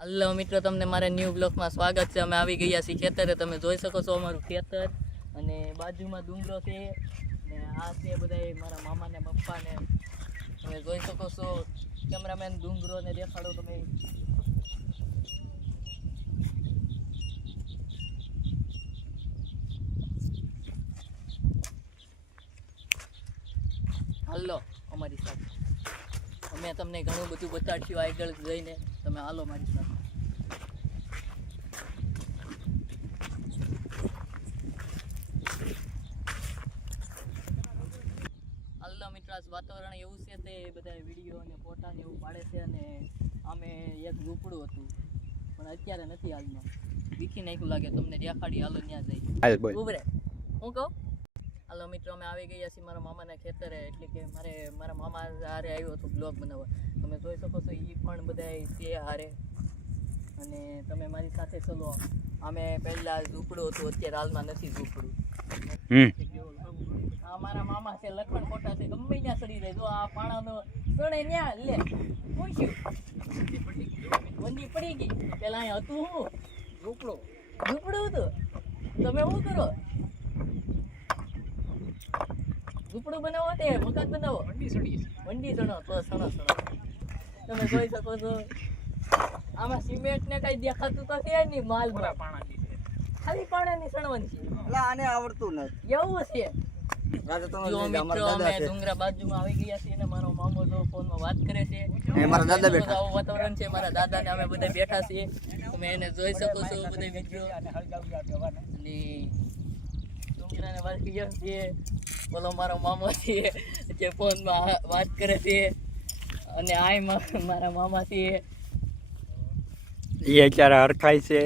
Hello મિત્રો, તમને મારા ન્યૂ બ્લોગમાં સ્વાગત છે. અમે આવી ગયા છીએ ખેતરે. તમે જોઈ શકો છો અમારું ખેતર, અને બાજુમાં ડુંગરો છે, ને આ છે બધા મારા મામા ને પપ્પા ને. તમે જોઈ શકો છો. કેમેરામેન ડુંગરો ને દેખાડો તમે. હાલો અમારી સાથે, અમે તમને ઘણું બધું બતાડશું આગળ જઈને. તમે હાલો મારી સાથે. હાલો મિત્રો, આજ વાતાવરણ એવું છે તે બધા વિડીયો અને ફોટા ને એવું પાડે છે. અને અમે એક ઝૂંપડું હતું, પણ અત્યારે નથી હાલમાં, વીખી નાખ્યું લાગે. તમને દેખાડી, હાલો ત્યાં જઈ ઉભરે. હું કહું, હાલો મિત્રો, અમે આવી ગયા છીએ મારા મામાના ખેતરે. એટલે કે મારા મામા હારે આવ્યો હતો બ્લોગ બનાવવા. તમે જોઈ શકો છો, એ પણ બધા છે હારે. અને તમે મારી સાથે ચલો. અમે પહેલા ઝૂંપડું હતું, અત્યારે હાલમાં નથી ઝૂંપડું. આ મારા મામા છે, લખણ ખોટા છે, ગમે ત્યાં ચડી જાય. જો આ પાણાનો સણે ન્યા લે પૂછ્યું, વંદી પડી ગઈ. પેલા અહીંયા હતું હું ઝૂંપડું હતું. તમે શું કરો? ઝૂંપડું બનાવો તે મકાન બનાવો, વંડી સણો તો સણો. તમે જોઈ શકો છો, આમાં સિમેન્ટ ને કઈ દેખાતું તો છે નહીં. માલ ખાલી પાણાની સણવાની છે. આને આવડતું નથી એવું છે. ડુંગરા બાજુમાં આવી ગયા છીએ, મારો મામો જો ફોનમાં વાત કરે છે. મારા દાદા બેઠા. આવું વાતાવરણ છે. મારા દાદા ને અમે બધા બેઠા છીએ. તમે એને જોઈ શકો છો બધા મિત્રો. અને ડુંગરાને વાત કરી છે. બોલો મારો મામો છે જે ફોનમાં વાત કરે છે. અને આય મારા મામા છે, એ અત્યારે હરખાય છે.